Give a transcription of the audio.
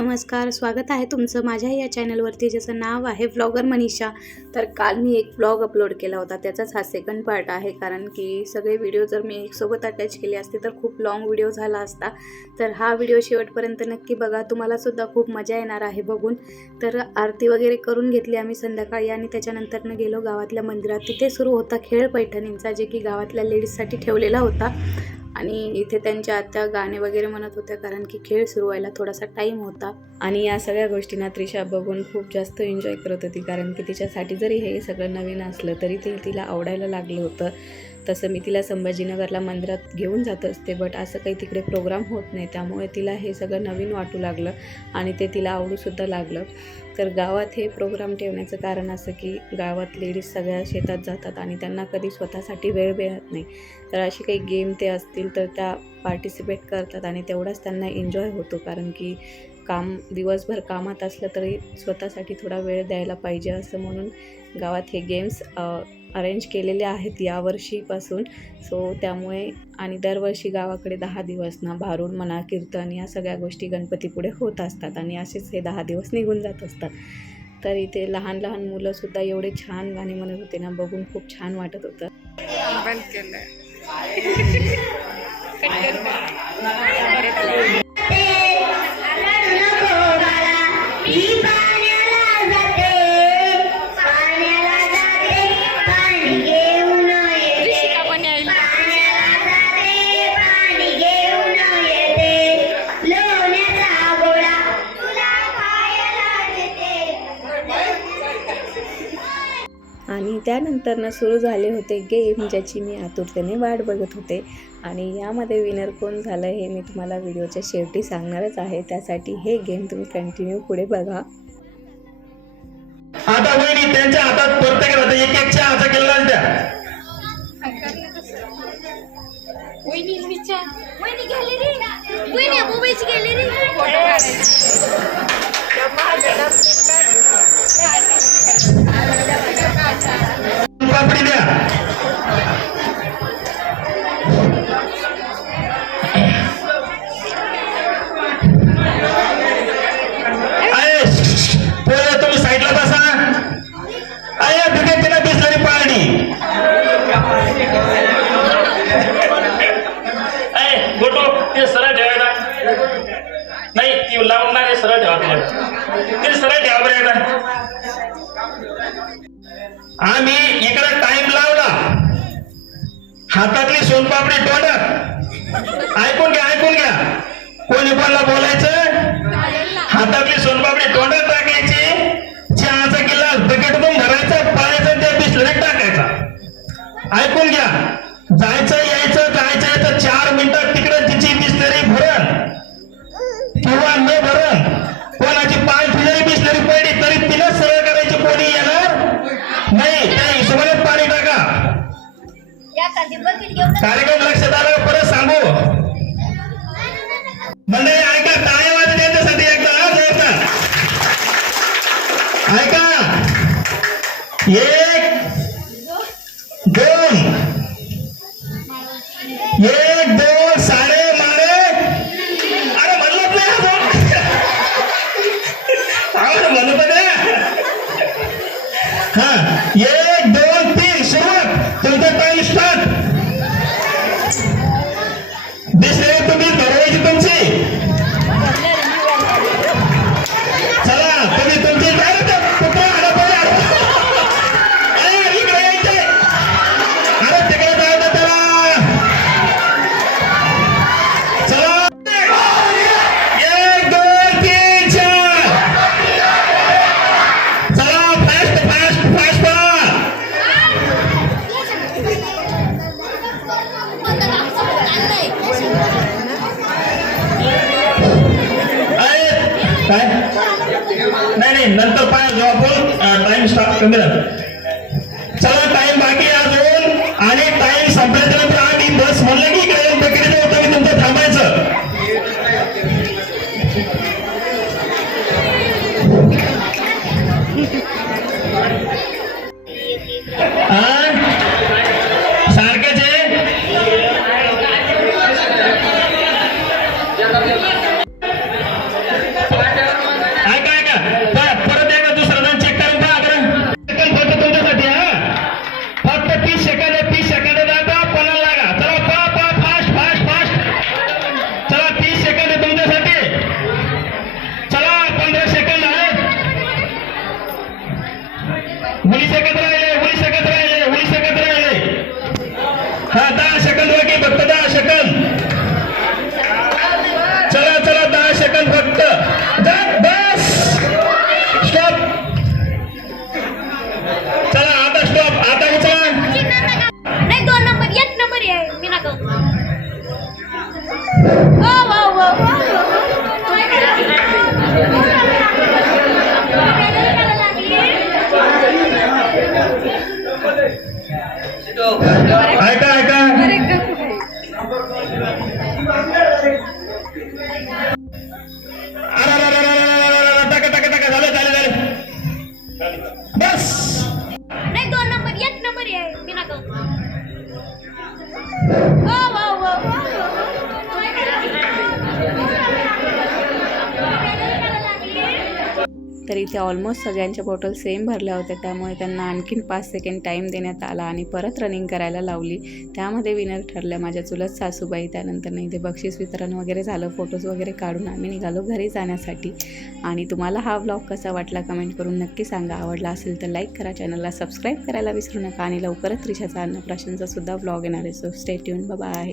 नमस्कार स्वागत आहे तुमचं माझ्या या चॅनलवरती ज्याचं नाव आहे व्लॉगर मनीषा. तर काल मी एक व्लॉग अपलोड केला होता. त्याचाच हा सेकंड पार्ट आहे. कारण की सगळे व्हिडिओ जर मी एकसोबत अटॅच केले असते तर खूप लाँग व्हिडिओ झाला असता. तर हा व्हिडिओ शेवटपर्यंत नक्की बघा. तुम्हालासुद्धा खूप मजा येणार आहे बघून. तर आरती वगैरे करून घेतली आम्ही संध्याकाळी आणि त्याच्यानंतरनं गेलो गावातल्या मंदिरात. तिथे सुरू होता खेळ पैठणींचा जे की गावातल्या लेडीजसाठी ठेवलेला होता. आणि इथे त्यांच्या आत्या गाणे वगैरे म्हणत होत्या कारण की खेळ सुरू व्हायला थोडासा टाईम होता. आणि या सगळ्या गोष्टींना त्रिशा बघून खूप जास्त एन्जॉय करत होती कारण की तिच्यासाठी जरी हे सगळं नवीन असलं तरी ते तिला आवडायला लागलं होतं. तसं मी तिला संभाजीनगरला मंदिरात घेऊन जात असते बट असं काही तिकडे प्रोग्राम होत नाही. त्यामुळे तिला हे सगळं नवीन वाटू लागलं आणि ते तिला आवडूसुद्धा लागलं. तर गावात हे प्रोग्राम ठेवण्याचं कारण असं की गावात लेडीज सगळ्या शेतात जातात आणि त्यांना कधी स्वतःसाठी वेळ मिळत नाही. तर अशी काही गेम ते असतील तर त्या पार्टिसिपेट करतात आणि तेवढाच त्यांना एन्जॉय होतो. कारण की काम दिवसभर कामात असलं तरी स्वतःसाठी थोडा वेळ द्यायला पाहिजे असं म्हणून गावात हे गेम्स अरेंज केलेले आहेत यावर्षीपासून. सो त्यामुळे आणि दरवर्षी गावाकडे दहा दिवस ना भारूड म्हणा कीर्तन या सगळ्या गोष्टी गणपतीपुढे होत असतात आणि असेच हे दहा दिवस निघून जात असतात. तर इथे लहान लहान मुलंसुद्धा एवढे छान गाणे म्हणत होते ना बघून खूप छान वाटत होतं. बंद त्यानंतरनं सुरू झाले होते गेम ज्याची मी आतुरतेने वाट बघत होते आणि यामध्ये विनर कोण झालं हे मी तुम्हाला व्हिडिओच्या शेवटी सांगणारच आहे त्यासाठी हे गेम तुम्ही कंटिन्यू पुढे बघा आता वहिनी त्यांच्या हातात प्रत्येक एक एक द्या वहिनी विचार ते सरळ ठेवा बरं आम्ही इकडे टाइम लावला. हातातली सोनपापडी तोंडात. ऐकून घ्या ऐकून घ्या. कोणी कोणाला बोलायचं? हातातली सोनपापडी तोंडात टाकायची. चहाचा गिलास बकेटमधून भरायचा पाण्याचा त्या बिस्लरीत टाकायचा. ऐकून घ्या. जायचं यायचं जायचं यायचं चार मिनिटात एक काय? नाही नाही नंतर पाय जो आपण. टाइम स्टार्ट कमी चला टाइम झालं ऐका बस. नाही दोन नंबर एक नंबर आहे मी इथे ऑलमोस्ट सगळ्यांच्या बॉटल सेम भरल्या होत्या. त्यामुळे त्यांना आणखीन पाच सेकंड टाईम देण्यात आला आणि परत रनिंग करायला लावली. त्यामध्ये विनर ठरल्या माझ्या चुलत सासूबाई. त्यानंतर इथे बक्षीस वितरण वगैरे झालं. फोटोज वगैरे काढून आम्ही निघालो घरी जाण्यासाठी. आणि तुम्हाला हा व्लॉग कसा वाटला कमेंट करून नक्की सांगा. आवडला असेल तर लाईक करा. चॅनलला सबस्क्राईब करायला विसरू नका. आणि लवकरच रिशाचा अन्नप्राशनचा सुद्धा व्लॉग येणार आहे. सो स्टे ट्यून बाबा आहे